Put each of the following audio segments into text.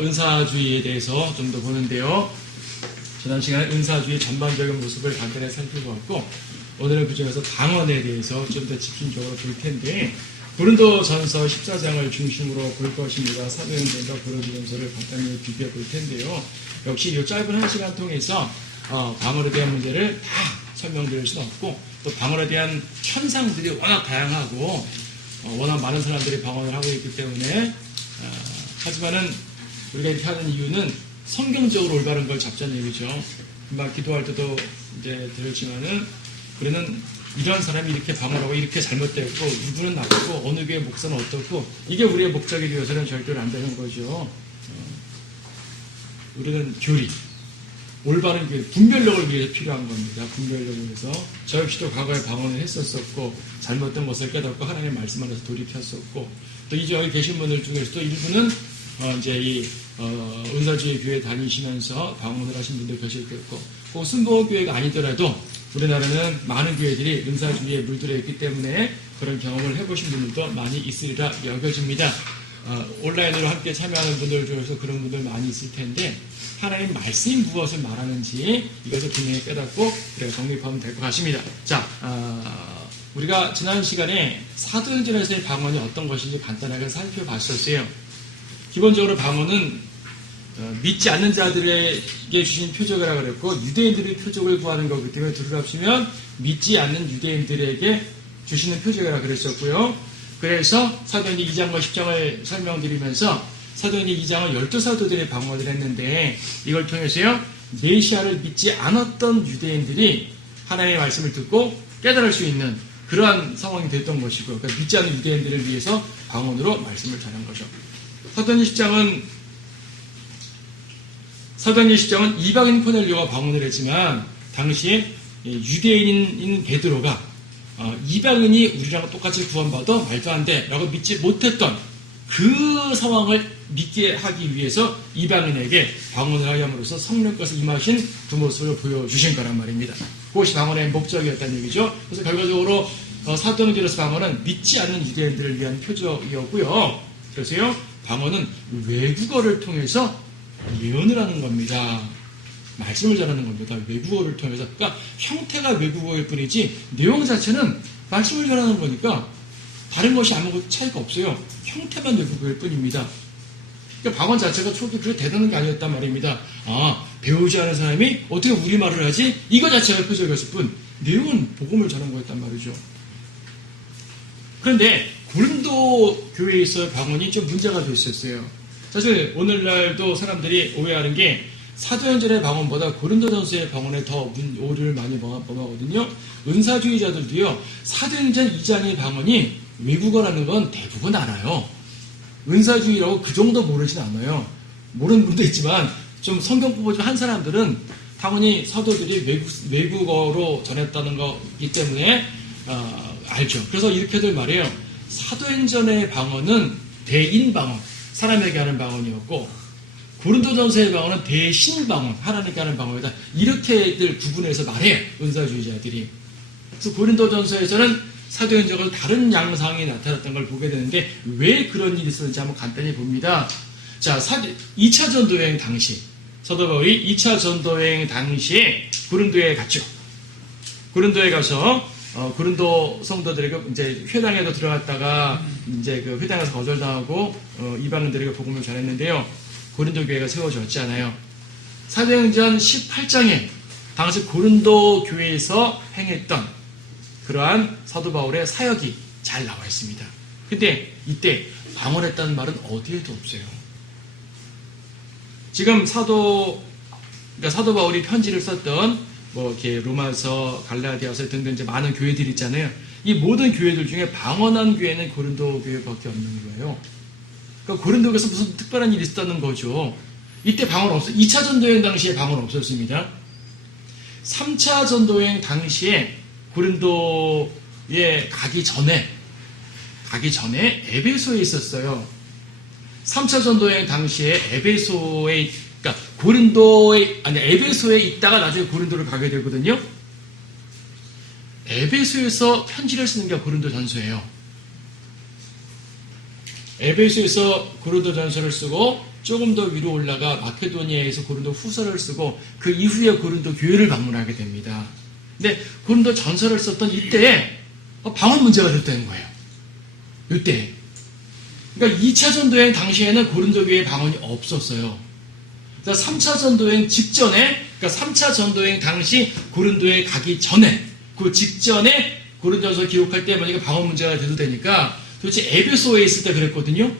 은사주의에 대해서 좀 더 보는데요. 지난 시간에 은사주의 전반적인 모습을 간단히 살펴보았고, 오늘은 그중에서 방언에 대해서 좀 더 집중적으로 볼 텐데, 고린도전서 14장을 중심으로 볼 것입니다. 사도행전과 고린도전서를 간단히 비교해 볼 텐데요. 역시 이 짧은 한 시간 통해서 방언에 대한 문제를 다 설명드릴 수는 없고, 또 방언에 대한 현상들이 워낙 다양하고 워낙 많은 사람들이 방언을 하고 있기 때문에 하지만은 우리가 이렇게 하는 이유는 성경적으로 올바른 걸 잡자는 얘기죠. 막 기도할 때도 이제 들었지만은 우리는 이런 사람이 이렇게 방언하고 이렇게 잘못되었고 이분은 나쁘고 어느 교회 목사는 어떻고 이게 우리의 목적이 되어서는 절대로 안 되는 거죠. 우리는 교리, 올바른 교리, 분별력을 위해서 필요한 겁니다. 분별력을 위해서 저 역시도 과거에 방언을 했었었고 잘못된 것을 깨닫고 하나님의 말씀 안에서 돌이켰었고 또 이 저기 계신 분들 중에서도 일부는 이제 이 은사주의 교회 다니시면서 방언을 하신 분들 계셨겠고 꼭 순복음교회가 아니더라도 우리나라는 많은 교회들이 은사주의에 물들어 있기 때문에 그런 경험을 해보신 분들도 많이 있으리라 여겨집니다. 온라인으로 함께 참여하는 분들 중에서 그런 분들 많이 있을 텐데 하나님 말씀이 무엇을 말하는지 이것을 분명히 깨닫고 그래서 정립하면 될 것 같습니다. 자, 우리가 지난 시간에 사도행전에서의 방언이 어떤 것인지 간단하게 살펴봤었어요. 기본적으로 방언은 믿지 않는 자들에게 주신 표적이라고 그랬고 유대인들의 표적을 구하는 거기 때문에 들으랍시면 믿지 않는 유대인들에게 주시는 표적이라고 그랬었고요. 그래서 사도행전 2장과 10장을 설명드리면서 사도행전 2장은 12사도들의 방언을 했는데 이걸 통해서요 메시아를 믿지 않았던 유대인들이 하나님의 말씀을 듣고 깨달을 수 있는 그러한 상황이 됐던 것이고 그러니까 믿지 않는 유대인들을 위해서 방언으로 말씀을 전한 거죠. 사도행전 10장은 이방인 코넬료가 방언을 했지만 당시에 유대인인 베드로가 이방인이 우리랑 똑같이 구원받아 말도 안 돼 라고 믿지 못했던 그 상황을 믿게 하기 위해서 이방인에게 방언을 하ям으로써 성령께서 임하신 그 모습을 보여주신 거란 말입니다. 그것이 방언의 목적이었다는 얘기죠. 그래서 결과적으로 사도행전에서 방언은 믿지 않는 유대인들을 위한 표적이었고요. 그래서요 방언은 외국어를 통해서 예언을 하는 겁니다. 말씀을 전하는 겁니다. 외국어를 통해서. 그러니까 형태가 외국어일 뿐이지 내용 자체는 말씀을 전하는 거니까 다른 것이 아무 차이가 없어요. 형태만 외국어일 뿐입니다. 그러니까 방언 자체가 초기 그렇게 대단한 게 아니었단 말입니다. 배우지 않은 사람이 어떻게 우리말을 하지? 이거 자체가 표적이었을 뿐 내용은 복음을 전한 거였단 말이죠. 그런데 고린도 교회에서 방언이 좀 문제가 됐었어요. 사실 오늘날도 사람들이 오해하는 게 사도행전의 방언보다 고린도전서의 방언에 더 오류를 많이 범하거든요. 은사주의자들도요. 사도행전 2장의 방언이 외국어라는 건 대부분 알아요. 은사주의라고 그 정도 모르진 않아요. 모르는 분도 있지만 좀 성경 보고 좀 한 사람들은 당연히 사도들이 외국어로 전했다는 거기 때문에 알죠. 그래서 이렇게들 말해요. 사도행전의 방언은 대인 방언, 사람에게 하는 방언이었고 고린도전서의 방언은 대신 방언, 하나님께 하는 방언이다. 이렇게들 구분해서 말해요. 은사주의자들이. 그래서 고린도전서에서는 사도행전과 다른 양상이 나타났던 걸 보게 되는데 왜 그런 일이 있었는지 한번 간단히 봅니다. 자, 2차 전도여행 당시 사도 바울이 2차 전도여행 당시에 고린도에 갔죠. 고린도에 가서 고린도 성도들에게 이제 회당에도 들어갔다가 이제 그 회당에서 거절당하고 이방인들에게 복음을 전했는데요. 고린도 교회가 세워졌잖아요. 사도행전 18장에 당시 고린도 교회에서 행했던 그러한 사도 바울의 사역이 잘 나와 있습니다. 근데 이때 방언했다는 말은 어디에도 없어요. 지금 사도 바울이 편지를 썼던 뭐 이렇게 로마서, 갈라디아서 등등 이제 많은 교회들이 있잖아요. 이 모든 교회들 중에 방언한 교회는 고린도 교회밖에 없는 거예요. 그러니까 고린도에서 무슨 특별한 일이 있었다는 거죠. 이때 방언 없어요. 2차 전도여행 당시에 방언 없었습니다. 3차 전도여행 당시에 고린도에 가기 전에 에베소에 있었어요. 3차 전도여행 당시에 그러니까 에베소에 있다가 나중에 고린도를 가게 되거든요. 에베소에서 편지를 쓰는 게 고린도전서예요. 에베소에서 고린도전서를 쓰고 조금 더 위로 올라가 마케도니아에서 고린도 후서를 쓰고 그 이후에 고린도 교회를 방문하게 됩니다. 근데 고린도 전서를 썼던 이때에 방언 문제가 됐다는 거예요. 이때. 그러니까 2차 전도여행 당시에는 고린도 교회에 방언이 없었어요. 3차 전도여행 직전에, 그러니까 3차 전도여행 당시 고린도에 가기 전에, 그 직전에 고린도전서 기록할 때 보니까 방언 문제가 돼도 되니까 도대체 에베소에 있을 때 그랬거든요.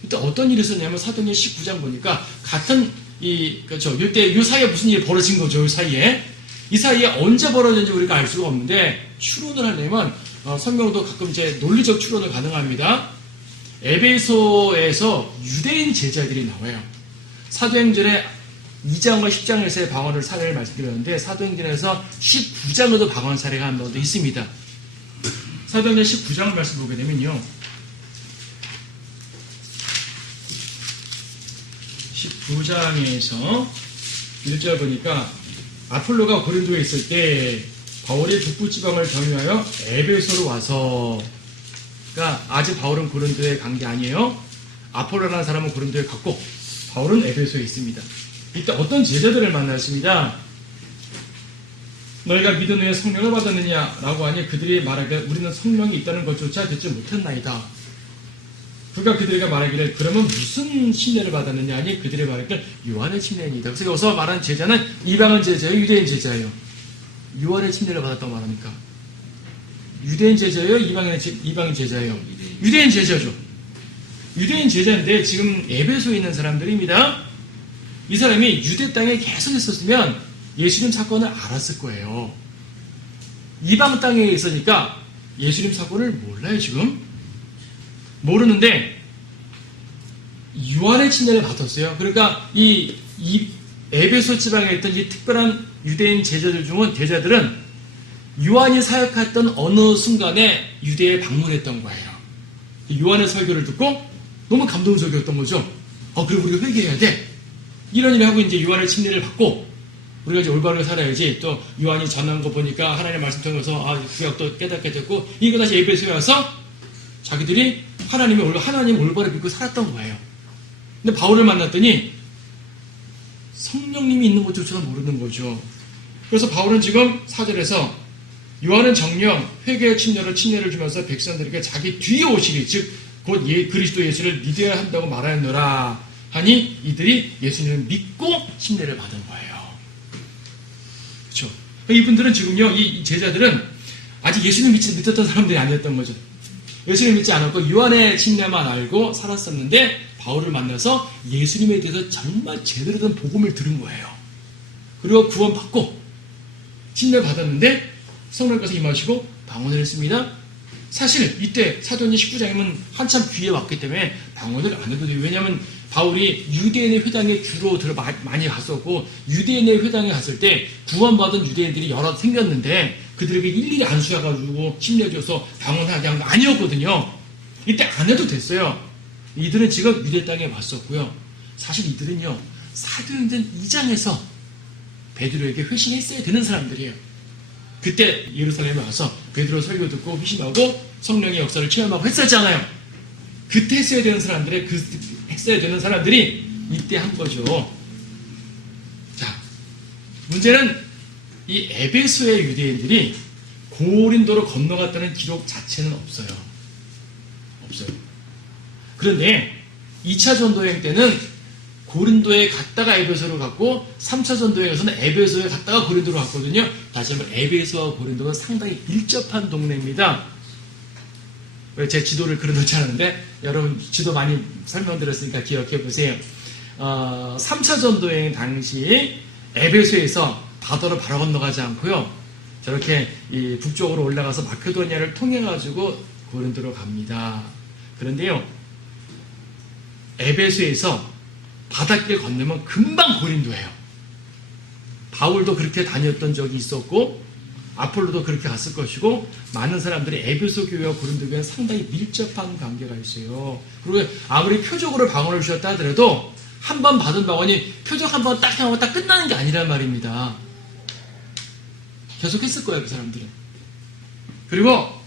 그때 어떤 일이 있었냐면 사도행전 19장 보니까 같은 이때 이 사이에 무슨 일이 벌어진 거죠. 이 사이에 언제 벌어졌는지 우리가 알 수가 없는데 추론을 하려면 성경도 가끔 이제 논리적 추론을 가능합니다. 에베소에서 유대인 제자들이 나와요. 사도행전에 2장과 10장에서의 방언을 사례를 말씀드렸는데 사도행전에서 19장에도 방언 사례가 한 번도 있습니다. 사도행전 19장 말씀 보게 되면요. 19장에서 1절 보니까 아폴로가 고린도에 있을 때 바울이 북부지방을 경유하여 에베소로 와서, 그러니까 아직 바울은 고린도에 간 게 아니에요. 아폴로라는 사람은 고린도에 갔고 바울은 에베소에 있습니다. 이때 어떤 제자들을 만났습니다. 너희가 믿은 후에 성령을 받았느냐라고 하니 그들이 말하기를 우리는 성령이 있다는 것조차 듣지 못했나이다. 그러니까 그들이 말하기를 그러면 무슨 침례를 받았느냐 하니 그들이 말하기를 요한의 침례입니다. 그래서 여기서 말하는 제자는 이방인 제자예요, 유대인 제자예요. 요한의 침례를 받았다고 말합니까? 유대인 제자예요, 이방인 제자예요? 유대인 제자죠. 유대인 제자인데 지금 에베소에 있는 사람들입니다. 이 사람이 유대 땅에 계속 있었으면 예수님 사건을 알았을 거예요. 이방 땅에 있으니까 예수님 사건을 몰라요, 지금. 모르는데 요한의 침례를 받았어요. 그러니까 이 에베소 지방에 있던 이 특별한 유대인 제자들은 요한이 사역했던 어느 순간에 유대에 방문했던 거예요. 요한의 설교를 듣고 너무 감동적이었던 거죠. 그럼 우리가 회개해야 돼. 이런 일을 하고 이제 요한의 침례를 받고 우리가 이제 올바르게 살아야지. 또 요한이 전한 거 보니까 하나님의 말씀 통해서 구약도 깨닫게 됐고 이거 다시 에베소에 와서 자기들이 하나님 올바르게 믿고 살았던 거예요. 근데 바울을 만났더니 성령님이 있는 것조차 모르는 거죠. 그래서 바울은 지금 4절에서 요한은 정령 회개의 침례를 주면서 백성들에게 자기 뒤에 오시리 즉 곧 그리스도 예수를 믿어야 한다고 말하였노라 하니 이들이 예수님을 믿고 침례를 받은 거예요. 그렇죠? 이분들은 지금요, 이 제자들은 아직 예수님 믿었던 사람들이 아니었던 거죠. 예수님 믿지 않았고 요한의 침례만 알고 살았었는데 바울을 만나서 예수님에 대해서 정말 제대로 된 복음을 들은 거예요. 그리고 구원받고 침례 받았는데 성령께서 임하시고 방언을 했습니다. 사실 이때 사도행전 19장이면 한참 뒤에 왔기 때문에 방언을 안 해도 돼요. 왜냐하면 바울이 유대인의 회당에 주로 많이 갔었고 유대인의 회당에 갔을 때 구원받은 유대인들이 여러 생겼는데 그들에게 일일이 안수해가지고 침례줘서 방언하게 한 거 아니었거든요. 이때 안 해도 됐어요. 이들은 지금 유대 땅에 왔었고요. 사실 이들은요 사도행전 2장에서 베드로에게 회심했어야 되는 사람들이에요. 그때 예루살렘에 와서 베드로 설교 듣고 회심하고 성령의 역사를 체험하고 했었잖아요. 그때 했어야 되는 사람들이 이때 한 거죠. 자, 문제는 이 에베소의 유대인들이 고린도로 건너갔다는 기록 자체는 없어요. 그런데 2차 전도여행 때는 고린도에 갔다가 에베소로 갔고 3차 전도여행에서는 에베소에 갔다가 고린도로 갔거든요. 다시 한번 에베소와 고린도가 상당히 밀접한 동네입니다. 제 지도를 그려놓지 않았는데 여러분 지도 많이 설명드렸으니까 기억해 보세요. 3차 전도여행 당시 에베소에서 바다로 바로 건너가지 않고요. 저렇게 이 북쪽으로 올라가서 마케도니아를 통해가지고 고린도로 갑니다. 그런데요. 에베소에서 바닷길 건너면 금방 고린도예요. 바울도 그렇게 다녔던 적이 있었고 아폴로도 그렇게 갔을 것이고 많은 사람들이 에베소 교회와 고린도 교회는 상당히 밀접한 관계가 있어요. 그리고 아무리 표적으로 방언을 주셨다 하더라도 한 번 받은 방언이 표적 한 번 딱 하고 딱 끝나는 게 아니란 말입니다. 계속 했을 거예요, 그 사람들은. 그리고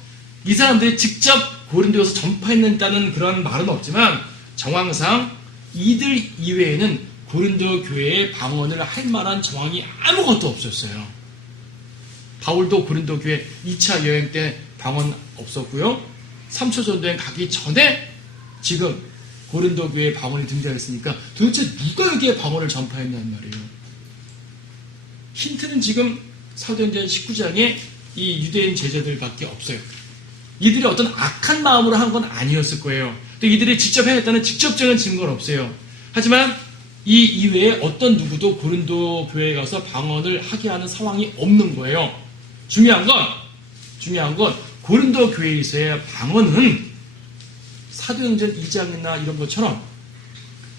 이 사람들이 직접 고린도에서 전파했다는 그런 말은 없지만 정황상 이들 이외에는 고린도 교회에 방언을 할 만한 정황이 아무것도 없었어요. 바울도 고린도 교회 2차 여행 때 방언 없었고요. 3초 전도행 가기 전에 지금 고린도 교회에 방언이 등장했으니까 도대체 누가 여기에 방언을 전파했냐는 말이에요. 힌트는 지금 사도행전 19장에 이 유대인 제자들밖에 없어요. 이들이 어떤 악한 마음으로 한 건 아니었을 거예요. 또 이들이 직접 해냈다는 직접적인 증거는 없어요. 하지만 이 이외에 어떤 누구도 고린도 교회에 가서 방언을 하게 하는 상황이 없는 거예요. 중요한 건 고린도 교회에서의 방언은 사도행전 2장이나 이런 것처럼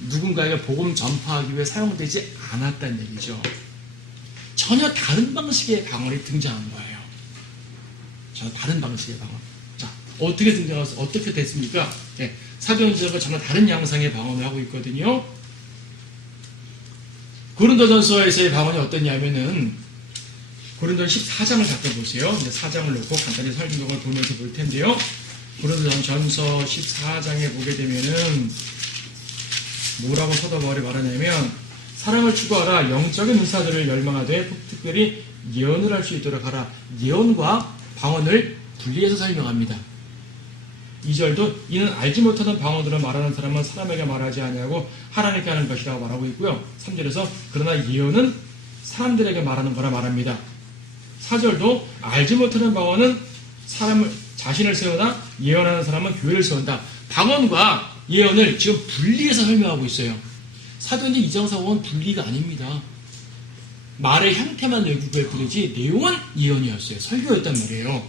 누군가에게 복음 전파하기 위해 사용되지 않았다는 얘기죠. 전혀 다른 방식의 방언이 등장한 거예요. 전혀 다른 방식의 방언. 자, 어떻게 등장해서 어떻게 됐습니까? 네, 사도행전과 전혀 다른 양상의 방언을 하고 있거든요. 고린도전서에서의 방언이 어떠냐면은 고린도 14장을 갖다 보세요. 4장을 놓고 간단히 설명을 보면서 볼 텐데요. 고린도전서 14장에 보게 되면은 뭐라고 사도 바울이 말하냐면 사랑을 추구하라. 영적인 은사들을 열망하되 특별히 예언을 할 수 있도록 하라. 예언과 방언을 분리해서 설명합니다. 2절도 이는 알지 못하는 방언으로 말하는 사람은 사람에게 말하지 아니하고 하나님께 하는 것이라고 말하고 있고요. 3절에서 그러나 예언은 사람들에게 말하는 거라 말합니다. 4절도 알지 못하는 방언은 사람을 자신을 세우나 예언하는 사람은 교회를 세운다. 방언과 예언을 지금 분리해서 설명하고 있어요. 사도행전 2장 4장은 분리가 아닙니다. 말의 형태만 외국일 뿐이지 내용은 예언이었어요. 설교였단 말이에요.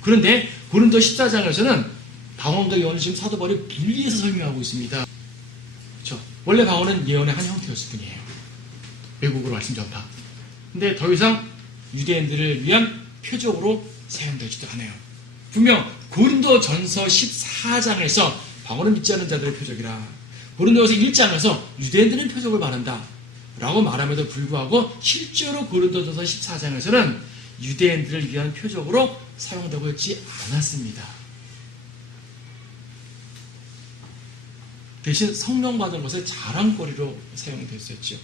그런데 고린도 14장에서는 방언과 예언을 지금 사도 바울이 분리해서 설명하고 있습니다. 그렇죠? 원래 방언은 예언의 한 형태였을 뿐이에요. 외국으로 말씀 전파. 근데 더 이상 유대인들을 위한 표적으로 사용되지도 않아요. 분명 고린도 전서 14장에서 방언을 믿지 않는 자들의 표적이라, 고린도서 1장에서 유대인들은 표적을 말한다 라고 말함에도 불구하고 실제로 고린도전서 14장에서는 유대인들을 위한 표적으로 사용되고 있지 않았습니다. 대신 성령 받은 것을 자랑거리로 사용됐었죠.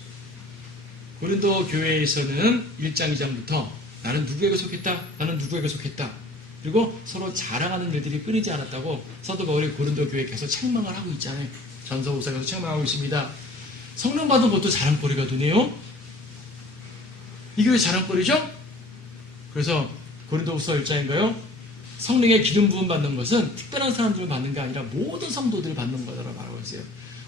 고린도 교회에서는 1장 2장부터 나는 누구에게 속했다, 나는 누구에게 속했다, 그리고 서로 자랑하는 일들이 끊이지 않았다고 사도 바울이 고린도 교회에 계속 책망을 하고 있잖아요. 전서후서에서 책망하고 있습니다. 성령 받은 것도 자랑거리가 되네요. 이게 왜 자랑거리죠? 그래서 고린도후서 1장인가요? 성령의 기름 부음 받는 것은 특별한 사람들을 받는 게 아니라 모든 성도들을 받는 거라고 말하고 있어요.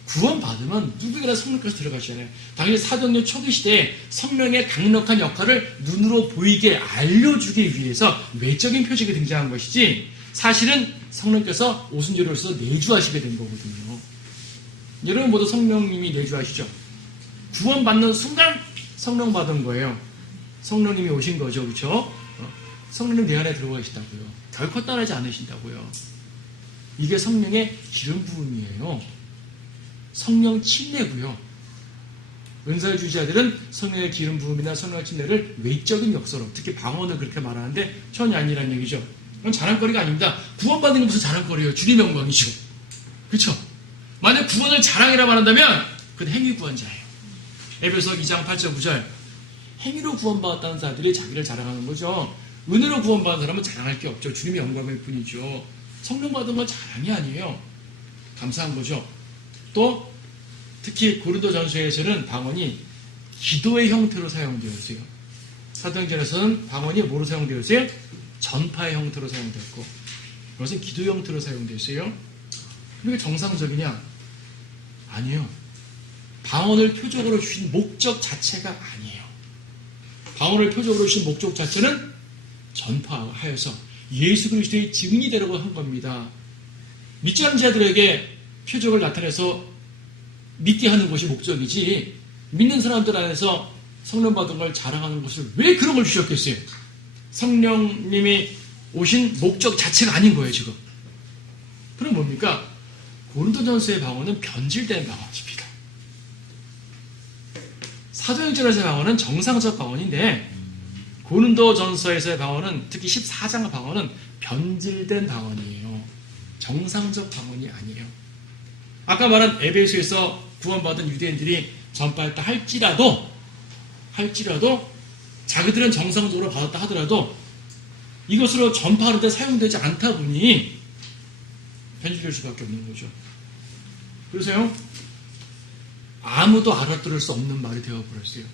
구원 받으면 누구에게나 성령께서 들어가시잖아요. 당연히 사도행전 초기 시대에 성령의 강력한 역할을 눈으로 보이게 알려주기 위해서 외적인 표적이 등장한 것이지, 사실은 성령께서 오순절로서 내주하시게 된 거거든요. 여러분 모두 성령님이 내주하시죠. 구원 받는 순간 성령 받은 거예요. 성령님이 오신 거죠, 그렇죠? 성령님 내 안에 들어가 계시다고요. 결코 떠나지 않으신다고요. 이게 성령의 기름 부음이에요. 성령 침례고요. 은사를 주자들은 성령의 기름 부음이나 성령 침례를 외적인 역사로, 특히 방언을 그렇게 말하는데 전혀 아니라는 얘기죠. 그건 자랑거리가 아닙니다. 구원받는 게 무슨 자랑거리예요? 주님의 영광이죠. 그렇죠? 만약 구원을 자랑이라 말한다면 그건 행위 구원자예요. 에베소 2장 8절 9절 행위로 구원받았다는 자들이 자기를 자랑하는 거죠. 은혜로 구원받은 사람은 자랑할 게 없죠. 주님의 영광일 뿐이죠. 성령 받은 건 자랑이 아니에요. 감사한 거죠. 또 특히 고린도전서에서는 방언이 기도의 형태로 사용되었어요. 사도행전에서는 방언이 뭐로 사용되었어요? 전파의 형태로 사용됐고, 그것은 기도 형태로 사용됐어요. 그게 정상적이냐? 아니에요. 방언을 표적으로 주신 목적 자체가 아니에요. 방언을 표적으로 주신 목적 자체는 전파하여서 예수 그리스도의 증인이 되려고 한 겁니다. 믿지 않는 자들에게 표적을 나타내서 믿게 하는 것이 목적이지, 믿는 사람들 안에서 성령 받은 걸 자랑하는 것을 왜 그런 걸 주셨겠어요? 성령님이 오신 목적 자체가 아닌 거예요, 지금. 그럼 뭡니까? 고린도전서의 방언은 변질된 방언입니다. 사도행전에서의 방언은 정상적 방언인데, 고린도전서에서의 방언은, 특히 14장 방언은 변질된 방언이에요. 정상적 방언이 아니에요. 아까 말한 에베소에서 구원받은 유대인들이 전파했다 할지라도 자기들은 정상적으로 받았다 하더라도 이것으로 전파하는 데 사용되지 않다 보니 편집될 수밖에 없는 거죠. 그래서요, 아무도 알아들을 수 없는 말이 되어버렸어요.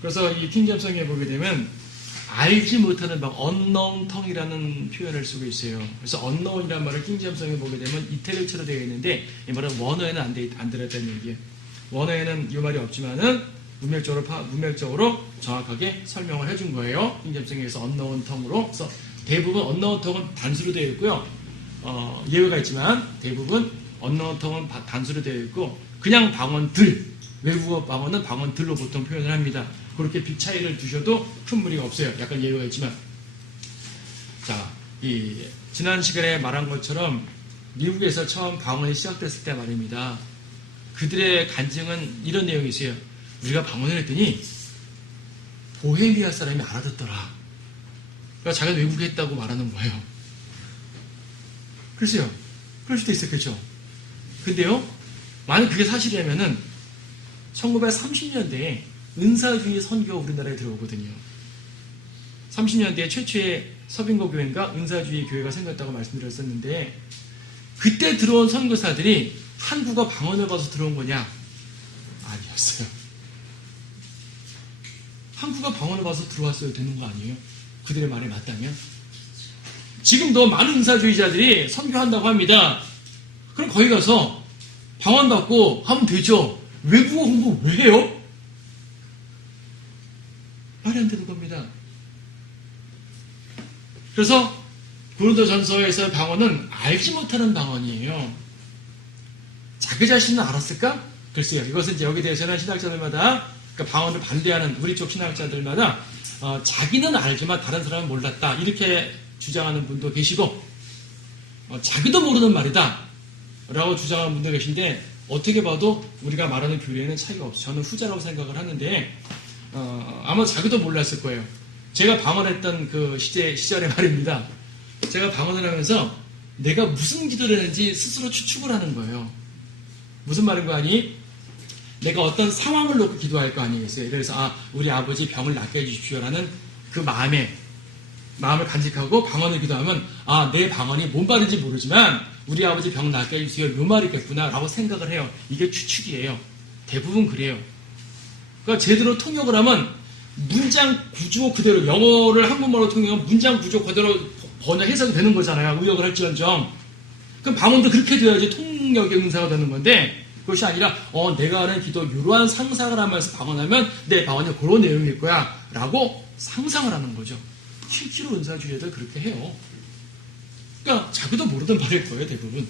그래서 이 킹잼성에 보게 되면 알지 못하는 방, unknown tongue이라는 표현을 쓰고 있어요. 그래서 unknown이라는 말을 킹잼성에 보게 되면 이태리어로 되어 있는데 이 말은 원어에는 안 들었다는 얘기예요. 원어에는 이 말이 없지만은 문맥적으로 정확하게 설명을 해준 거예요. 킹잼성에서 unknown tongue로. 그래서 대부분 unknown tongue은 단수로 되어 있고요. 예외가 있지만 대부분 unknown tongue은 단수로 되어 있고 그냥 방언들, 외국어 방언은 방언들로 보통 표현을 합니다. 그렇게 빅 차이를 두셔도 큰 무리가 없어요. 약간 예외가 있지만. 자, 지난 시간에 말한 것처럼 미국에서 처음 방언이 시작됐을 때 말입니다. 그들의 간증은 이런 내용이 있어요. 우리가 방언을 했더니 보헤미아 사람이 알아듣더라. 그러니까 자기가 외국에 했다고 말하는 거예요. 글쎄요. 그럴 수도 있었겠죠. 근데요, 만약 그게 사실이라면은 1930년대에 은사주의 선교가 우리나라에 들어오거든요. 30년대에 최초의 서빙고 교회인가 은사주의 교회가 생겼다고 말씀드렸었는데 그때 들어온 선교사들이 한국어 방언을 봐서 들어온 거냐? 아니었어요. 한국어 방언을 봐서 들어왔어야 되는 거 아니에요? 그들의 말에 맞다면? 지금도 많은 은사주의자들이 선교한다고 합니다. 그럼 거기 가서 방언 받고 하면 되죠. 외국어 공부 왜 해요? 말이 안 되는 겁니다. 그래서 고린도전서에서의 방언은 알지 못하는 방언이에요. 자기 자신은 알았을까? 글쎄요. 이것은 이제 여기 대해서는 신학자들마다 그러니까 방언을 반대하는 우리 쪽 신학자들마다 자기는 알지만 다른 사람은 몰랐다. 이렇게 주장하는 분도 계시고 자기도 모르는 말이다. 라고 주장하는 분도 계신데 어떻게 봐도 우리가 말하는 교리에는 차이가 없어요. 저는 후자라고 생각을 하는데 아마 자기도 몰랐을 거예요. 제가 방언했던 그 시절의 말입니다. 제가 방언을 하면서 내가 무슨 기도를 했는지 스스로 추측을 하는 거예요. 무슨 말인 거 아니? 내가 어떤 상황을 놓고 기도할 거 아니겠어요? 그래서 우리 아버지 병을 낫게 해주십시오라는 그 마음을 간직하고 방언을 기도하면 내 방언이 뭔 말인지 모르지만 우리 아버지 병 낫게 해주세요. 요 말이겠구나 라고 생각을 해요. 이게 추측이에요. 대부분 그래요. 그러니까 제대로 통역을 하면 문장 구조 그대로 영어를 한국말로 통역하면 문장 구조 그대로 번역 해석이 되는 거잖아요. 의역을 할지언정. 그럼 방언도 그렇게 돼야지 통역의 은사가 되는 건데 그것이 아니라 내가 하는 기도 이러한 상상을 하면서 방언하면 내 방언이 그런 내용일 거야 라고 상상을 하는 거죠. 실제로 은사주의자들 그렇게 해요. 그러니까 자기도 모르던 말일 거예요. 대부분.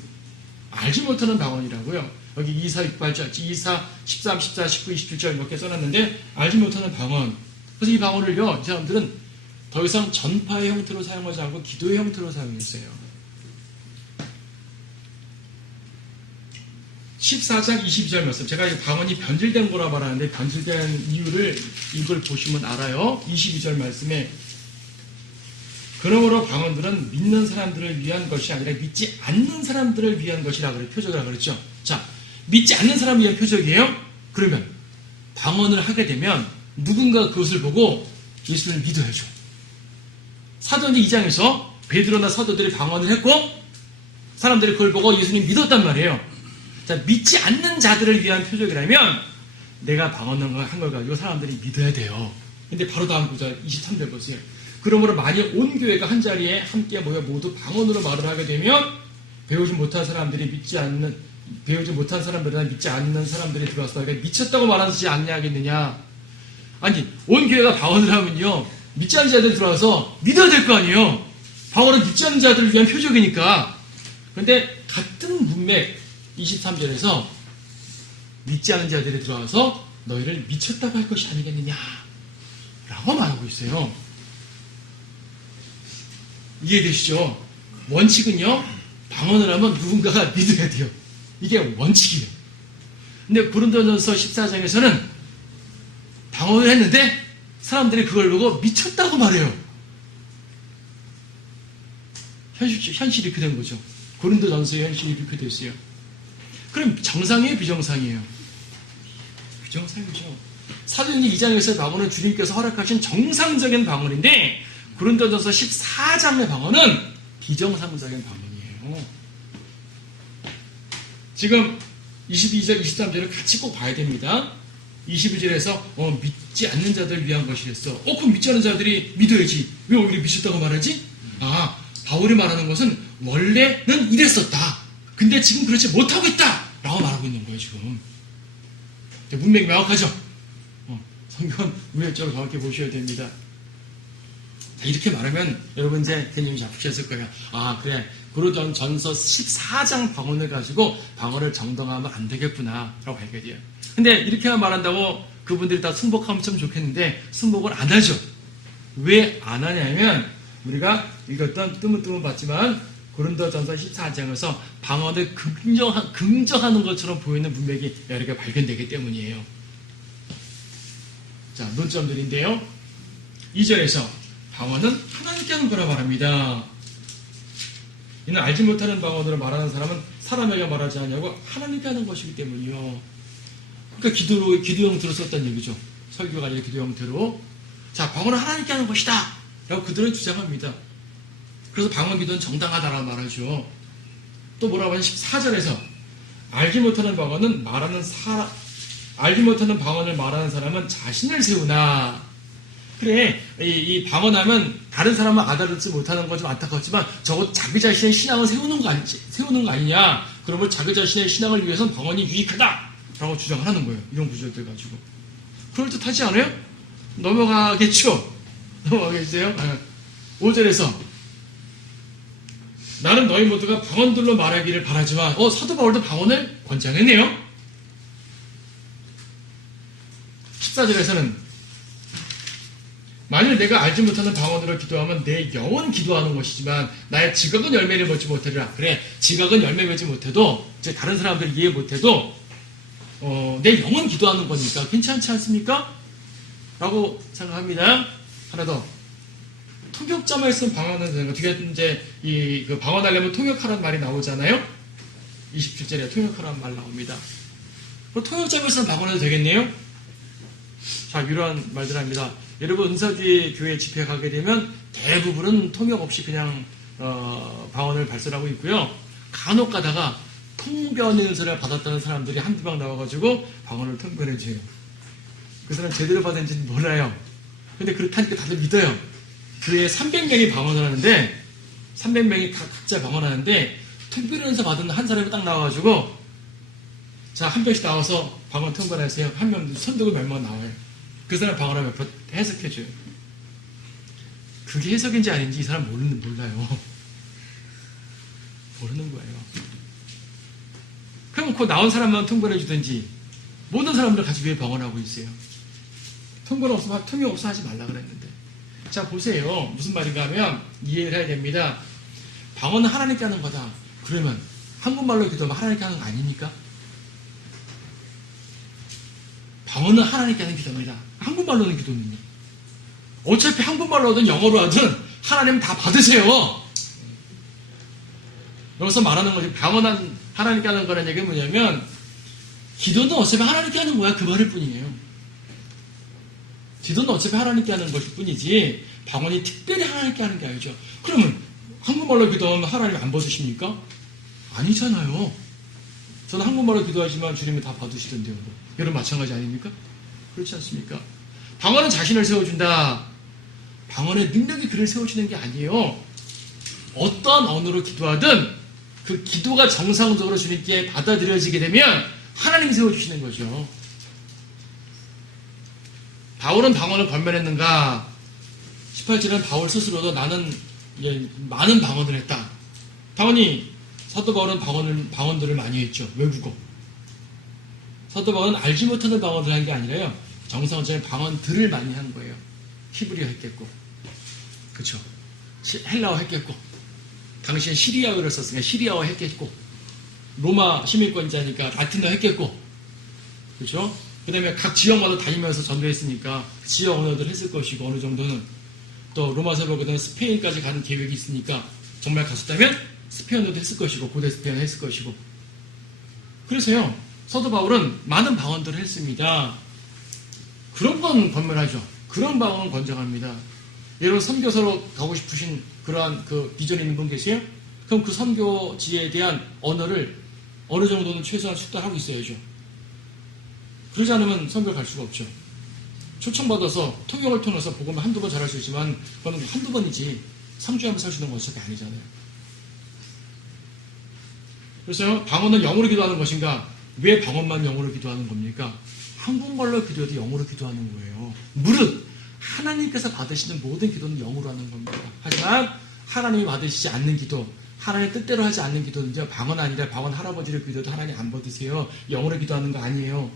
알지 못하는 방언이라고요. 여기 2, 4, 13, 14, 19, 27절 몇 개 써놨는데 알지 못하는 방언. 그래서 이 방언을요. 이 사람들은 더 이상 전파의 형태로 사용하지 않고 기도의 형태로 사용했어요. 14장 22절 말씀. 제가 이 방언이 변질된 거라 말하는데 변질된 이유를 이걸 보시면 알아요. 22절 말씀에 그러므로 방언들은 믿는 사람들을 위한 것이 아니라 믿지 않는 사람들을 위한 것이라 표적이라 그랬죠. 자, 믿지 않는 사람을 위한 표적이에요? 그러면 방언을 하게 되면 누군가 그것을 보고 예수를 믿어야죠. 사도행전 2장에서 베드로나 사도들이 방언을 했고 사람들이 그걸 보고 예수님 믿었단 말이에요. 자, 믿지 않는 자들을 위한 표적이라면 내가 방언한 걸 가지고 사람들이 믿어야 돼요. 근데 바로 다음 구절 23절 보세요. 그러므로 만일 온 교회가 한 자리에 함께 모여 모두 방언으로 말을 하게 되면 배우지 못한 사람들이나 믿지 않는 사람들이 들어와서 내가 미쳤다고 말하지 않냐겠느냐. 아니, 온 교회가 방언을 하면요. 믿지 않는 자들이 들어와서 믿어야 될 거 아니에요. 방언은 믿지 않는 자들을 위한 표적이니까. 그런데 같은 문맥 23절에서 믿지 않는 자들이 들어와서 너희를 미쳤다고 할 것이 아니겠느냐 라고 말하고 있어요. 이해되시죠? 원칙은요, 방언을 하면 누군가가 믿어야 돼요. 이게 원칙이에요. 근데 고린도전서 14장에서는 방언을 했는데 사람들이 그걸 보고 미쳤다고 말해요. 현실이 그렇게 된 거죠. 고린도전서의 현실이 이렇게 됐어요. 그럼 정상이에요, 비정상이에요? 비정상이죠. 사도행전 2장에서 방언은 주님께서 허락하신 정상적인 방언인데 고린도전서 14장의 방언은 비정상적인 방언이에요. 지금 22절, 23절을 같이 꼭 봐야 됩니다. 22절에서 믿지 않는 자들 위한 것이랬어. 그럼 믿지 않는 자들이 믿어야지. 왜 오히려 미쳤다고 말하지? 바울이 말하는 것은 원래는 이랬었다. 근데 지금 그렇지 못하고 있다. 라고 말하고 있는 거예요, 지금. 문맥이 명확하죠? 성경 문맥적으로 정확히 보셔야 됩니다. 자, 이렇게 말하면 여러분 이제 개념이 잡히셨을 거예요. 그래. 고린도전서 14장 방언을 가지고 방언을 정당화하면 안 되겠구나. 라고 알게 돼요. 근데 이렇게만 말한다고 그분들이 다 승복하면 참 좋겠는데 승복을 안 하죠. 왜 안 하냐면 우리가 읽었던 뜨문뜨문 봤지만 고린도전서 14장에서 방언을 긍정하는 것처럼 보이는 문맥이 여러 개 발견되기 때문이에요. 자, 논점들인데요. 2절에서 방언은 하나님께 하는 거라 말합니다. 이는 알지 못하는 방언으로 말하는 사람은 사람에게 말하지 않냐고 하나님께 하는 것이기 때문이요. 그러니까 기도 형태로 썼다는 얘기죠. 설교가 아니라 기도 형태로. 자, 방언은 하나님께 하는 것이다. 라고 그들은 주장합니다. 그래서 방언 기도는 정당하다라고 말하죠. 또 뭐라고 하냐? 14절에서 알지 못하는 방언을 말하는 사람은 자신을 세우나. 그래, 이 방언하면 다른 사람은 알아듣지 못하는 건 좀 안타깝지만 적어도 자기 자신의 신앙을 세우는 거 아니냐. 그러면 자기 자신의 신앙을 위해서는 방언이 유익하다. 라고 주장을 하는 거예요. 이런 구절들 가지고. 그럴듯하지 않아요? 넘어가겠죠? 넘어가겠어요? 5절에서 나는 너희 모두가 방언들로 말하기를 바라지만 사도 바울도 방언을 권장했네요. 14절에서는 만일 내가 알지 못하는 방언으로 기도하면 내 영은 기도하는 것이지만 나의 지각은 열매를 맺지 못하리라. 그래, 지각은 열매 맺지 못해도 이제 다른 사람들 이해 못해도 내 영은 기도하는 거니까 괜찮지 않습니까? 라고 생각합니다. 하나 더. 통역자만 있으면 방언은 되는 거. 뒤에 이제 그 방언하려면 통역하라는 말이 나오잖아요. 27절에 통역하라는 말 나옵니다. 그럼 통역자만 있으면 방언해도 되겠네요. 자, 이러한 말들 합니다. 여러분 은사주의 교회 집회 가게 되면 대부분은 통역 없이 그냥 방언을 발설하고 있고요. 간혹 가다가 통변 은사를 받았다는 사람들이 한두 방 나와가지고 방언을 통변해줘요. 그 사람 제대로 받은지는 몰라요. 근데 그렇다니까 다들 믿어요. 교회에 300명이 방언을 하는데 300명이 각자 방언하는데 통변 은사 받은 한 사람이 딱 나와가지고 자, 한 명씩 나와서 방언 통변하세요. 한 명 손들고 몇 명 나와요. 그 사람 방언하면 해석해줘요. 그게 해석인지 아닌지 이 사람 몰라요. 모르는 거예요. 그럼 그 나온 사람만 통변해주든지 모든 사람들 같이 왜 방언하고 있어요? 통역 없으면 하지 말라 그랬는데. 자, 보세요. 무슨 말인가 하면 이해를 해야 됩니다. 방언은 하나님께 하는 거다. 그러면 한국말로 기도하면 하나님께 하는 거 아닙니까? 방언은 하나님께 하는 기도입니다. 한국말로는 기도입니다. 어차피 한국말로 하든 영어로 하든 하나님 다 받으세요. 여기서 말하는 거지. 방언은 하나님께 하는 거라는 얘기는 뭐냐면 기도는 어차피 하나님께 하는 거야. 그 말일 뿐이에요. 기도는 어차피 하나님께 하는 것일 뿐이지 방언이 특별히 하나님께 하는 게 아니죠. 그러면 한국말로 기도하면 하나님 안 받으십니까? 아니잖아요. 저는 한국말로 기도하지만 주님이 다 받으시던데요. 여러분 마찬가지 아닙니까? 그렇지 않습니까? 방언은 자신을 세워준다. 방언의 능력이 그를 세워주는 게 아니에요. 어떤 언어로 기도하든 그 기도가 정상적으로 주님께 받아들여지게 되면 하나님이 세워주시는 거죠. 바울은 방언을 권면했는가? 18절은 바울 스스로도 나는 많은 방언을 했다. 당연히 사도 바울은 방언들을 많이 했죠. 외국어. 사도 바울은 알지 못하는 방언을 한 게 아니라요. 정상적인 방언들을 많이 한 거예요. 히브리어 했겠고, 그렇죠. 헬라어 했겠고, 당시엔 시리아어를 썼으니까 시리아어 했겠고, 로마 시민권자니까 라틴어 했겠고, 그렇죠. 그 다음에 각 지역마다 다니면서 전도했으니까 지역 언어들 했을 것이고 어느 정도는 또 로마서로 그다음에 스페인까지 가는 계획이 있으니까 정말 갔었다면 스페인어도 했을 것이고 고대 스페인어 했을 것이고. 그래서요 사도 바울은 많은 방언들을 했습니다. 그런 건 권면하죠. 그런 방언은 권장합니다. 여러분 선교사로 가고 싶으신 그러한 그 비전이 있는 분 계세요? 그럼 그 선교지에 대한 언어를 어느 정도는 최소한 숙달하고 있어야죠. 그러지 않으면 선교 갈 수가 없죠. 초청받아서 통역을 통해서 복음을 한두 번 잘할 수 있지만 그건 한두 번이지 3주에 한 번 살 수 있는 건 어차피 아니잖아요. 그래서 방언은 영어로 기도하는 것인가? 왜 방언만 영어로 기도하는 겁니까? 한국말로 기도해도 영어로 기도하는 거예요. 무릇 하나님께서 받으시는 모든 기도는 영어로 하는 겁니다. 하지만 하나님이 받으시지 않는 기도, 하나님의 뜻대로 하지 않는 기도는요, 방언 아니라 방언 할아버지를 기도도 하나님 안 받으세요. 영어로 기도하는 거 아니에요.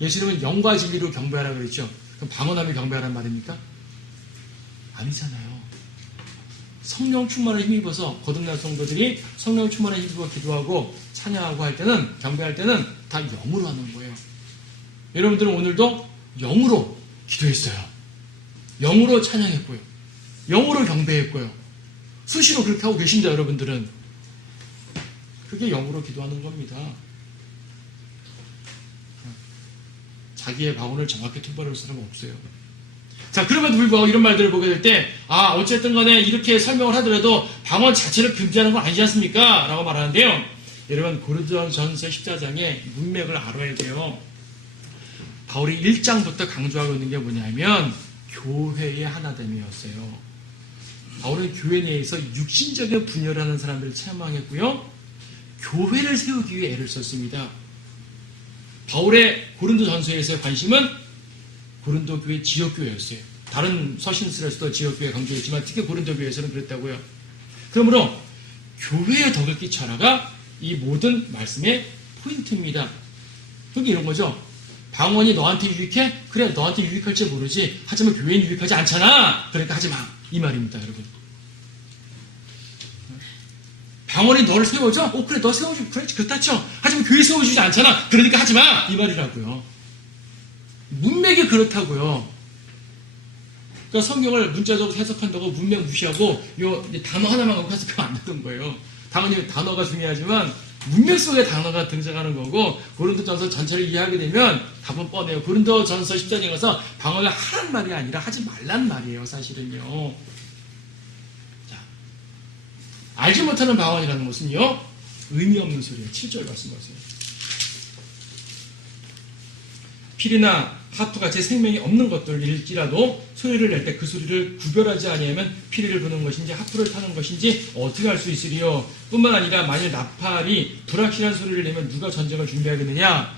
예수님은 영과 진리로 경배하라 그랬죠. 그럼 방언하며 경배하란 말입니까? 아니잖아요. 성령 충만을 힘입어서 거듭난 성도들이 성령 충만을 힘입어 기도하고 찬양하고 할 때는 경배할 때는 다 영으로 하는 거예요. 여러분들은 오늘도 영으로 기도했어요. 영으로 찬양했고요. 영으로 경배했고요. 수시로 그렇게 하고 계신다 여러분들은. 그게 영으로 기도하는 겁니다. 자기의 방언을 정확히 통달할 사람은 없어요. 자, 그럼에도 불구하고 이런 말들을 보게 될 때, 어쨌든 간에 이렇게 설명을 하더라도 방언 자체를 금지하는 건 아니지 않습니까? 라고 말하는데요. 여러분, 고린도전서 14장의 문맥을 알아야 돼요. 바울이 1장부터 강조하고 있는 게 뭐냐면, 교회의 하나됨이었어요. 바울은 교회 내에서 육신적인 분열을 하는 사람들을 책망했고요. 교회를 세우기 위해 애를 썼습니다. 바울의 고린도전서에서의 관심은 고린도 교회 지역교회였어요. 다른 서신서에서도 지역교회 강조했지만 특히 고린도 교회에서는 그랬다고요. 그러므로 교회에 덕을 끼쳐라가 이 모든 말씀의 포인트입니다. 그게 이런 거죠. 방언이 너한테 유익해? 그래, 너한테 유익할지 모르지. 하지만 교회는 유익하지 않잖아. 그러니까 하지 마. 이 말입니다, 여러분. 방언이 너를 세워줘? 그래, 너 세워줘. 그래, 그렇다 쳐. 하지만 교회 세워주지 않잖아. 그러니까 하지 마. 이 말이라고요. 문맥이 그렇다고요. 그러니까 성경을 문자적으로 해석한다고 문맥 무시하고 요 단어 하나만 갖고 해석하면 안 되는 거예요. 당연히 단어가 중요하지만 문맥 속에 단어가 등장하는 거고 고린도전서 전체를 이해하게 되면 답은 뻔해요. 고린도전서 10장에 가서 방언을 하란 말이 아니라 하지 말란 말이에요. 사실은요. 자, 알지 못하는 방언이라는 것은요. 의미 없는 소리예요. 7절 말씀하세요. 필이나 하프같이 생명이 없는 것들일지라도 소리를 낼 때 그 소리를 구별하지 아니하면 피리를 부는 것인지 하프를 타는 것인지 어떻게 할 수 있으리요. 뿐만 아니라 만일 나팔이 불확실한 소리를 내면 누가 전쟁을 준비하겠느냐.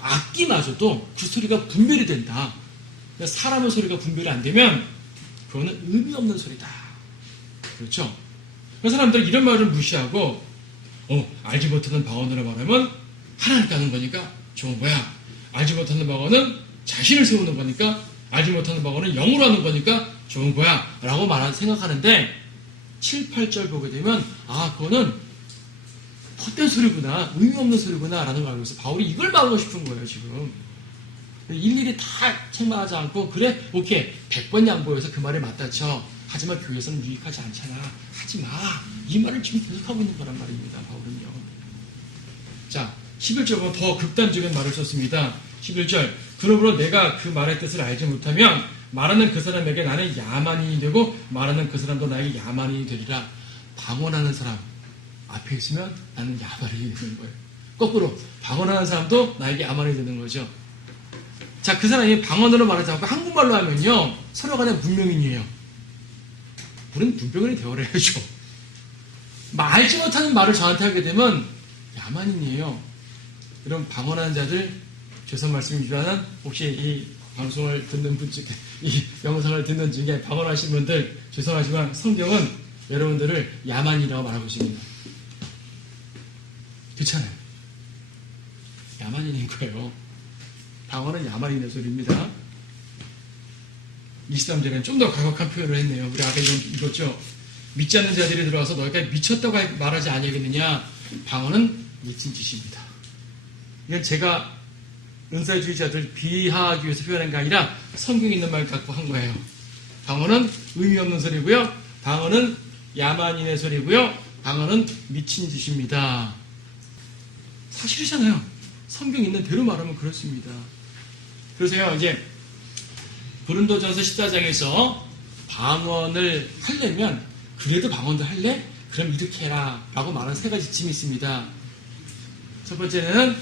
악기마저도 그 소리가 분별이 된다. 사람의 소리가 분별이 안 되면 그거는 의미 없는 소리다. 그렇죠? 그 사람들은 이런 말을 무시하고 알지 못하는 방언으로 말하면 하나님께 하는 거니까 좋은 거야. 알지 못하는 방언은 자신을 세우는 거니까, 알지 못하는 방언은 영으로 하는 거니까 좋은 거야 라고 생각하는데 7, 8절 보게 되면 그거는 헛된 소리구나, 의미 없는 소리구나 라는 걸 알고 있어요. 바울이 이걸 말하고 싶은 거예요. 지금 일일이 다 책망하지 않고 그래 오케이 100번 양보해서 그 말에 맞다 쳐. 하지만 교회에서는 유익하지 않잖아. 하지 마. 이 말을 지금 계속하고 있는 거란 말입니다. 바울은요. 자, 11절 보면 더 극단적인 말을 썼습니다. 11절, 그러므로 내가 그 말의 뜻을 알지 못하면 말하는 그 사람에게 나는 야만인이 되고 말하는 그 사람도 나에게 야만인이 되리라. 방언하는 사람 앞에 있으면 나는 야만인이 되는 거예요. 거꾸로 방언하는 사람도 나에게 야만인이 되는 거죠. 자, 그 사람이 방언으로 말하지 않고 한국말로 하면요 서로 간에 문명인이에요. 우리는 문명인이 되어야죠. 알지 못하는 말을 저한테 하게 되면 야만인이에요. 이런 방언하는 자들, 죄송 말씀이지만 혹시 이 방송을 듣는 분 중에, 이 영상을 듣는 중에 방언하신 분들 죄송하지만 성경은 여러분들을 야만이라고 말하고 있습니다. 그렇잖아요. 야만인인 거예요. 방언은 야만인의 소리입니다. 23절에는 좀 더 과격한 표현을 했네요. 우리 아까 읽었죠. 믿지 않는 자들이 들어와서 너희가 미쳤다고 말하지 아니하겠느냐. 방언은 미친 짓입니다. 이건 제가 은사주의자들 비하하기 위해서 표현한 게 아니라 성경에 있는 말 갖고 한 거예요. 방언은 의미 없는 소리고요. 방언은 야만인의 소리고요. 방언은 미친 짓입니다. 사실이잖아요. 성경 있는 대로 말하면 그렇습니다. 그래서요, 이제 고린도전서 14장에서 방언을 하려면 그래도 방언도 할래? 그럼 이렇게 해라 라고 말하는 세 가지 짐이 있습니다. 첫 번째는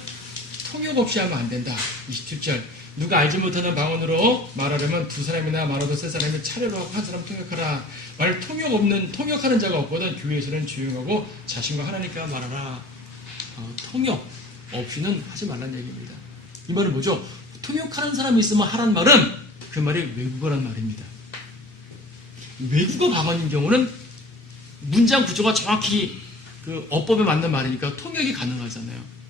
통역 없이 하면 안 된다. 27절 누가 알지 못하는 방언으로 말하려면 두 사람이나 말하고 세 사람이 차례로 하고 한 사람 통역하라. 만약 통역하는 자가 없거든 교회에서는 조용하고 자신과 하나님과 말하라. 통역 없이는 하지 말라는 얘기입니다. 이 말은 뭐죠? 통역하는 사람이 있으면 하란 말은 그 말이 외국어란 말입니다. 외국어 방언인 경우는 문장 구조가 정확히 그 어법에 맞는 말이니까 통역이 가능하잖아요.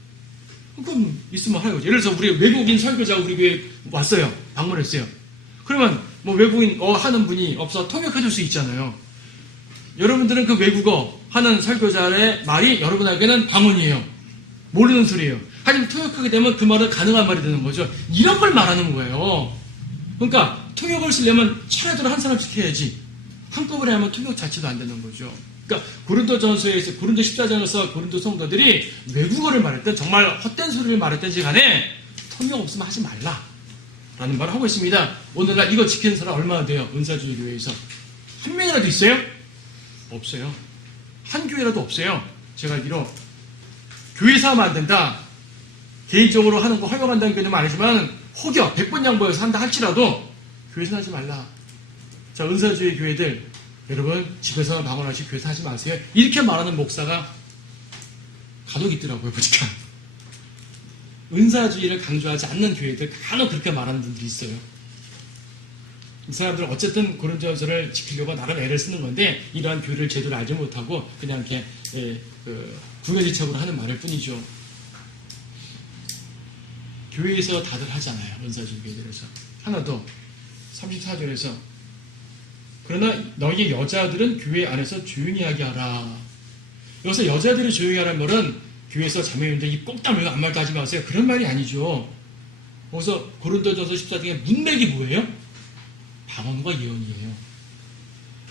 그럼 있으면 하는 거죠. 예를 들어서 우리 외국인 설교자가 우리 교회에 왔어요. 방문했어요. 그러면 뭐 외국인 하는 분이 없어 통역해 줄 수 있잖아요. 여러분들은 그 외국어 하는 설교자의 말이 여러분에게는 방언이에요. 모르는 소리예요. 하지만 통역하게 되면 그 말은 가능한 말이 되는 거죠. 이런 걸 말하는 거예요. 그러니까 통역을 쓰려면 차례대로 한 사람씩 해야지. 한꺼번에 하면 통역 자체도 안 되는 거죠. 그러니까 고린도전서에서 고린도 14장에서 고린도 성도들이 외국어를 말했든 정말 헛된 소리를 말했든지 간에 통역 없으면 하지 말라 라는 말을 하고 있습니다. 오늘날 이거 지키는 사람 얼마나 돼요? 은사주의 교회에서 한 명이라도 있어요? 없어요. 한 교회라도 없어요. 제가 알기로 교회에서 하면 안 된다. 개인적으로 하는 거 허용한다는 개념은 아니지만 혹여 100번 양보해서 한다 할지라도 교회에서 하지 말라. 자, 은사주의 교회들 여러분 집에서는 방언하시 교회에서 하지 마세요. 이렇게 말하는 목사가 간혹 있더라고요. 보니까 은사주의를 강조하지 않는 교회들 간혹 그렇게 말하는 분들이 있어요. 이 사람들은 어쨌든 고린도전서를 지키려고 나름 애를 쓰는 건데 이러한 교리를 제대로 알지 못하고 그냥 이렇게 구겨지책으로 하는 말일 뿐이죠. 교회에서 다들 하잖아요. 은사주의 교회들에서. 하나 더 34절에서 그러나 너희 여자들은 교회 안에서 조용히 하게 하라. 여기서 여자들이 조용히 하라는 말은 교회에서 자매님들 입 꼭 다물고 아무 말도 하지 마세요. 그런 말이 아니죠. 그래서 고린도전서 14장의 문맥이 뭐예요? 방언과 예언이에요.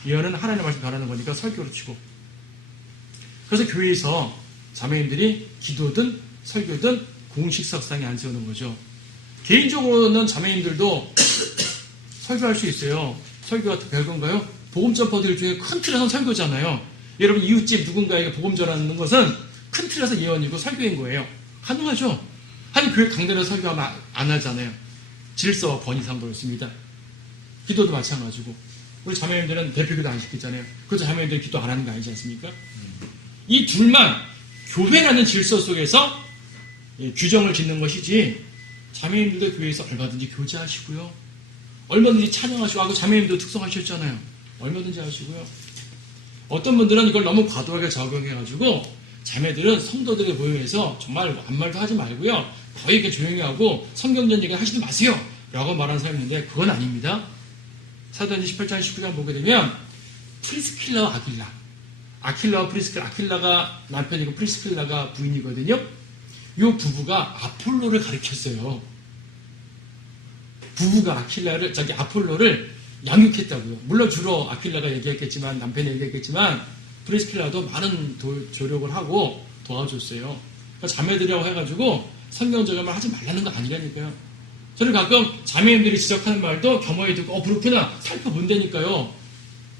예언은 하나님의 말씀 전하는 거니까 설교로 치고. 그래서 교회에서 자매님들이 기도든 설교든 공식 석상에 안 세우는 거죠. 개인적으로는 자매님들도 설교할 수 있어요. 설교가 별건가요? 복음 전파들 중에 큰 틀에서는 설교잖아요. 여러분 이웃집 누군가에게 복음 전하는 것은 큰 틀에서 예언이고 설교인 거예요. 가능하죠. 하지만 교회 강단에서 설교하면 안 하잖아요. 질서와 번이상도 있습니다. 기도도 마찬가지고 우리 자매님들은 대표기도 안 시키잖아요. 그래서 자매님들 기도 안 하는 거 아니지 않습니까? 이 둘만 교회라는 질서 속에서 규정을 짓는 것이지 자매님들도 교회에서 얼마든지 교제하시고요. 얼마든지 찬양하시고 하고 자매님도 특성하셨잖아요. 얼마든지 하시고요. 어떤 분들은 이걸 너무 과도하게 적용해가지고 자매들은 성도들에 모여서 정말 아무 말도 하지 말고요. 거의 이렇게 조용히 하고 성경전 얘기 하시지 마세요. 라고 말하는 사람이 있는데 그건 아닙니다. 사도행전 18장 19장 보게 되면 프리스킬라와 아킬라. 아킬라와 프리스킬라. 아킬라가 남편이고 프리스킬라가 부인이거든요. 이 부부가 아폴로를 가르쳤어요. 부부가 아폴로를 양육했다고요. 물론 주로 아킬라가 얘기했겠지만 남편이 얘기했겠지만 프리스킬라도 많은 조력을 하고 도와줬어요. 그러니까 자매들이라고 해가지고 성경적인 말 하지 말라는 거 아니라니까요. 저는 가끔 자매님들이 지적하는 말도 겸허히 듣고 그렇구나 살펴본다니까요.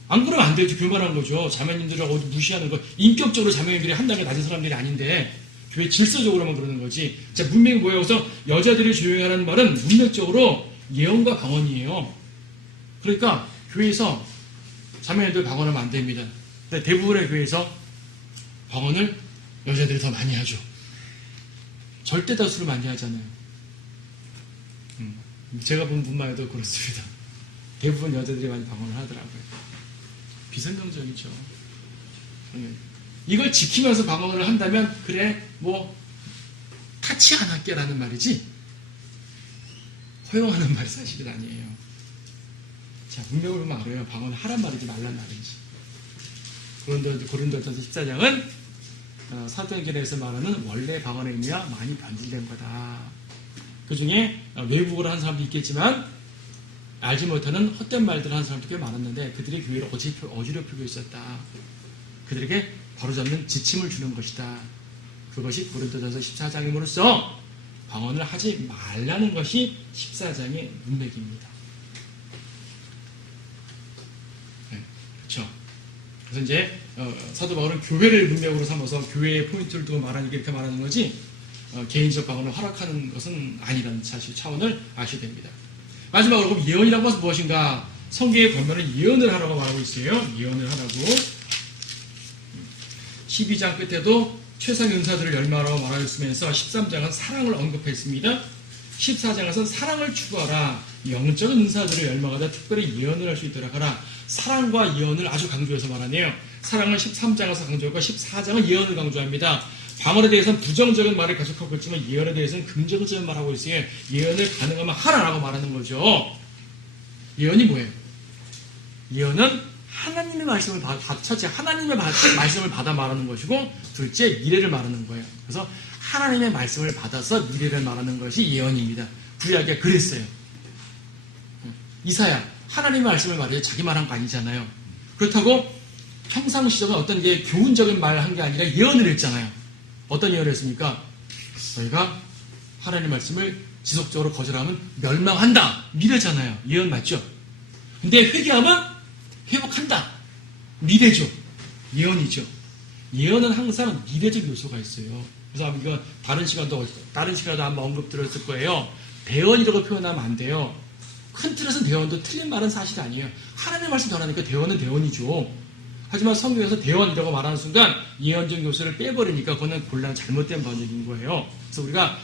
안 그러면 안 되죠. 교만한 거죠. 자매님들을 어디 무시하는 거. 인격적으로 자매님들이 한 단계 낮은 사람들이 아닌데 교회 질서적으로만 그러는 거지. 자, 문맥이 뭐예요? 그래서 여자들이 조용히 하라는 말은 문맥적으로 예언과 방언이에요. 그러니까 교회에서 자매님들 방언하면 안 됩니다. 근데 대부분의 교회에서 방언을 여자들이 더 많이 하죠. 절대 다수를 많이 하잖아요. 제가 본 분만 해도 그렇습니다. 대부분 여자들이 많이 방언을 하더라고요. 비성경적이죠. 이걸 지키면서 방언을 한다면 그래 뭐 같이 안 할게라는 말이지 허용하는 말이 사실은 아니에요. 자, 문맥을 보면 알아요. 방언을 하란 말이지 말란 말이지. 고린도전서 14장은 사도행전에서 말하는 원래 방언의 의미와 많이 변질된 거다. 그 중에 외국어를 하는 사람도 있겠지만 알지 못하는 헛된 말들을 하는 사람도 꽤 많았는데 그들이 교회를 어지럽히고 있었다. 그들에게 바로잡는 지침을 주는 것이다. 그것이 고린도전서 14장임으로써 방언을 하지 말라는 것이 14장의 문맥입니다. 네, 그렇죠. 그래서 이제 사도 바울은 교회를 문맥으로 삼아서 교회의 포인트를 두고 말하는 게 이렇게 말하는 거지 개인적 방언을 허락하는 것은 아니라는 사실 차원을 아셔야 됩니다. 마지막으로 그럼 예언이라고 해서 무엇인가? 성경의 권면은 예언을 하라고 말하고 있어요. 예언을 하라고. 12장 끝에도 최상의 은사들을 열망하라고 말하였으면서 13장은 사랑을 언급했습니다. 14장에서는 사랑을 추구하라. 영적인 은사들을 열망하다 특별히 예언을 할 수 있도록 하라. 사랑과 예언을 아주 강조해서 말하네요. 사랑을 13장에서 강조하고 14장은 예언을 강조합니다. 방언에 대해서는 부정적인 말을 계속하고 있지만 예언에 대해서는 긍정적인 말을 하고 있어요. 예언을 가능하면 하라라고 말하는 거죠. 예언이 뭐예요? 예언은 하나님의 말씀을 첫째 하나님의 말씀을 받아 말하는 것이고 둘째 미래를 말하는 거예요. 그래서 하나님의 말씀을 받아서 미래를 말하는 것이 예언입니다. 구약에 그랬어요. 이사야 하나님의 말씀을 말해서 자기 말한 거 아니잖아요. 그렇다고 평상시적인 어떤 게 교훈적인 말을 한 게 아니라 예언을 했잖아요. 어떤 예언을 했습니까? 너희가 하나님의 말씀을 지속적으로 거절하면 멸망한다. 미래잖아요. 예언 맞죠? 근데 회개하면 회복한다. 미래죠. 예언이죠. 예언은 항상 미래적 요소가 있어요. 그래서 이거 다른 시간도 한번 언급 들었을 거예요. 대언이라고 표현하면 안 돼요. 큰 틀에서는 대언도 틀린 말은 사실 아니에요. 하나님의 말씀 전하니까 대언은 대언이죠. 하지만 성경에서 대언이라고 말하는 순간 예언적 요소를 빼버리니까 그거는 곤란 잘못된 번역인 거예요. 그래서 우리가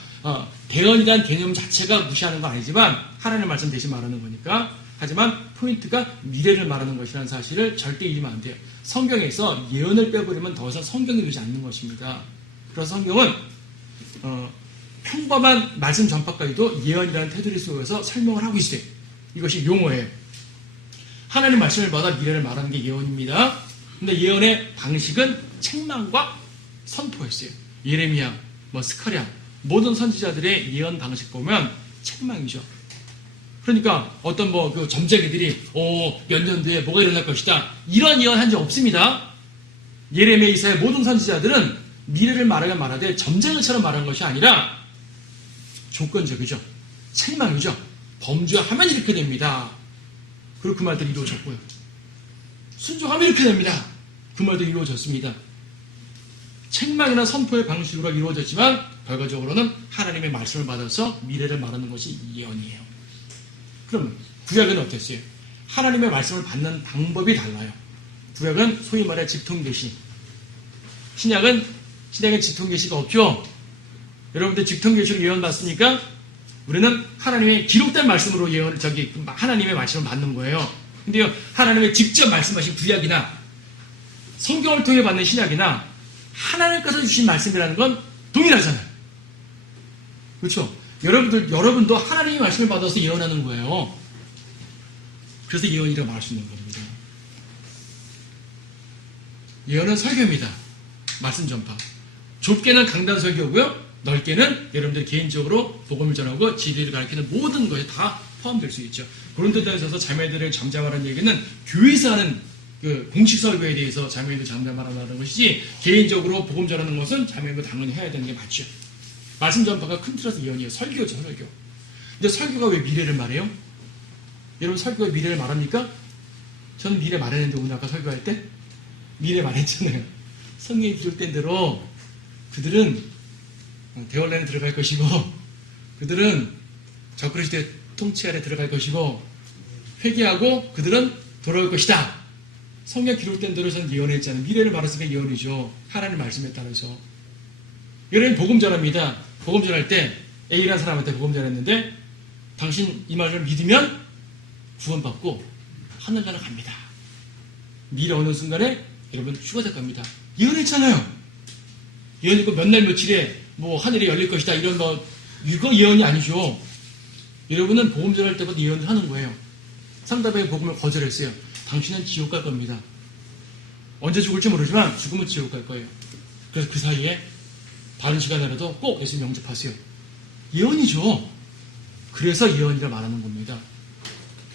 대언이라는 개념 자체가 무시하는 건 아니지만 하나님의 말씀 대신 말하는 거니까 하지만 포인트가 미래를 말하는 것이라는 사실을 절대 잊으면 안 돼요. 성경에서 예언을 빼버리면 더 이상 성경이 되지 않는 것입니다. 그래서 성경은 평범한 말씀 전파까지도 예언이라는 테두리 속에서 설명을 하고 있어요. 이것이 용어예요. 하나님 말씀을 받아 미래를 말하는 게 예언입니다. 근데 예언의 방식은 책망과 선포였어요. 예레미야, 스가랴 모든 선지자들의 예언 방식 보면 책망이죠. 그러니까 어떤 그 점쟁이들이 몇 년 뒤에 뭐가 일어날 것이다 이런 예언 한 적 없습니다. 예레미야, 이사야 모든 선지자들은 미래를 말하되 점쟁이처럼 말한 것이 아니라 조건적이죠. 책망이죠. 범죄하면 이렇게 됩니다. 그리고 그 말들이 이루어졌고요. 순종하면 이렇게 됩니다. 그 말도 이루어졌습니다. 책망이나 선포의 방식으로 이루어졌지만 결과적으로는 하나님의 말씀을 받아서 미래를 말하는 것이 예언이에요. 그럼 구약은 어땠어요? 하나님의 말씀을 받는 방법이 달라요. 구약은 소위 말해 직통계시. 신약은 직통계시가 없죠. 여러분들 직통계시로 예언 받습니까? 우리는 하나님의 기록된 말씀으로 하나님의 말씀을 받는 거예요. 근데요, 하나님의 직접 말씀하신 구약이나 성경을 통해 받는 신약이나 하나님께서 주신 말씀이라는 건 동일하잖아요. 그렇죠? 여러분도 하나님의 말씀을 받아서 예언하는 거예요. 그래서 예언이라고 말할 수 있는 겁니다. 예언은 설교입니다. 말씀 전파. 좁게는 강단 설교고요. 넓게는 여러분들 개인적으로 복음을 전하고 진리를 가르치는 모든 것이 다 포함될 수 있죠. 고린도전서에서 자매들을 잠잠하라는 얘기는 교회에서 하는 그 공식 설교에 대해서 자매들 잠잠하라는 것이지 개인적으로 복음 전하는 것은 자매도 당연히 해야 되는 게 맞죠. 말씀 전파가 큰 틀에서 예언이에요. 설교죠, 설교. 근데 설교가 왜 미래를 말해요? 여러분 설교가 미래를 말합니까? 저는 미래 말했는데 오늘 아까 설교할 때 미래 말했잖아요. 성경에 기록된 대로 그들은 대원란에 들어갈 것이고 그들은 적그리스도의 통치 아래 들어갈 것이고 회개하고 그들은 돌아올 것이다. 성경 기록된 대로 저는 예언했잖아요. 미래를 말했으니까 예언이죠. 하나님 말씀에 따라서. 여러분 복음 전합니다. 복음 전할 때 A라는 사람한테 복음 전했는데 당신 이 말을 믿으면 구원받고 하늘나라 갑니다. 미래 어느 순간에 여러분 휴가 될 겁니다. 예언했잖아요. 예언이고 몇 날 며칠에 하늘이 열릴 것이다 이런 이거 예언이 아니죠. 여러분은 복음 전할 때부터 예언을 하는 거예요. 상대방의 복음을 거절했어요. 당신은 지옥 갈 겁니다. 언제 죽을지 모르지만 죽으면 지옥 갈 거예요. 그래서 그 사이에 다른 시간에라도 꼭 예수님 영접하세요. 예언이죠. 그래서 예언이라 말하는 겁니다.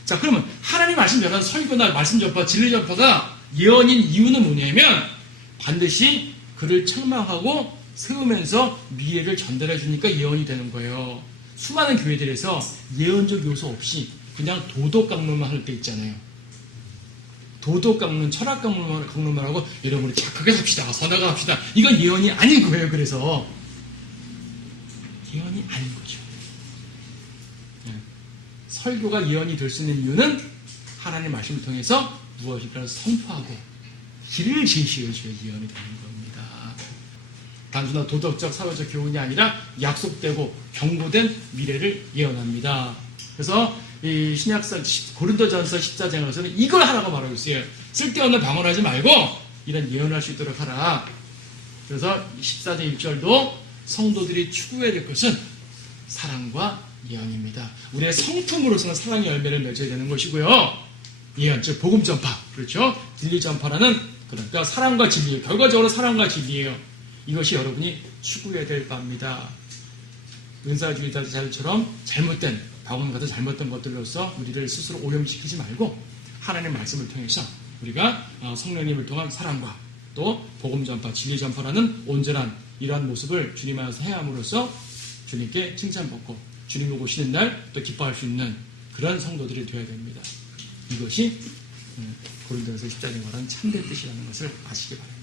자, 그러면 하나님 말씀 전하는 설교나 말씀 전파, 진리 전파가 예언인 이유는 뭐냐면 반드시 그를 책망하고 세우면서 미래를 전달해 주니까 예언이 되는 거예요. 수많은 교회들에서 예언적 요소 없이 그냥 도덕 강론만 할 때 있잖아요. 도덕 강론, 철학 강론만 하고 여러분이 착하게 삽시다, 선하게 합시다. 이건 예언이 아닌 거예요. 그래서 예언이 아닌 거죠. 설교가 예언이 될 수 있는 이유는 하나님의 말씀을 통해서 무엇인가를 선포하고 길을 제시해줘야 예언이 되는 겁니다. 단순한 도덕적, 사회적 교훈이 아니라 약속되고 경고된 미래를 예언합니다. 그래서 이 신약서 고린도전서 14장에서는 이걸 하라고 말하고 있어요. 쓸데없는 방언하지 말고 이런 예언할 수 있도록 하라. 그래서 14장 1절도 성도들이 추구해야 될 것은 사랑과 예언입니다. 우리의 성품으로서는 사랑의 열매를 맺어야 되는 것이고요. 예언, 즉 복음 전파, 그렇죠? 진리 전파라는 그러니까 사랑과 진리예요. 결과적으로 사랑과 진리예요. 이것이 여러분이 추구해야 될 바입니다. 은사주의자들처럼 잘못된 방언 같은 잘못된 것들로서 우리를 스스로 오염시키지 말고 하나님의 말씀을 통해서 우리가 성령님을 통한 사랑과 또 복음 전파, 진리 전파라는 온전한 이러한 모습을 주님 안에서 행함으로써 주님께 칭찬받고 주님을 오시는 날 또 기뻐할 수 있는 그런 성도들이 되어야 됩니다. 이것이 고린도전서 14장에 말하는 참된 뜻이라는 것을 아시기 바랍니다.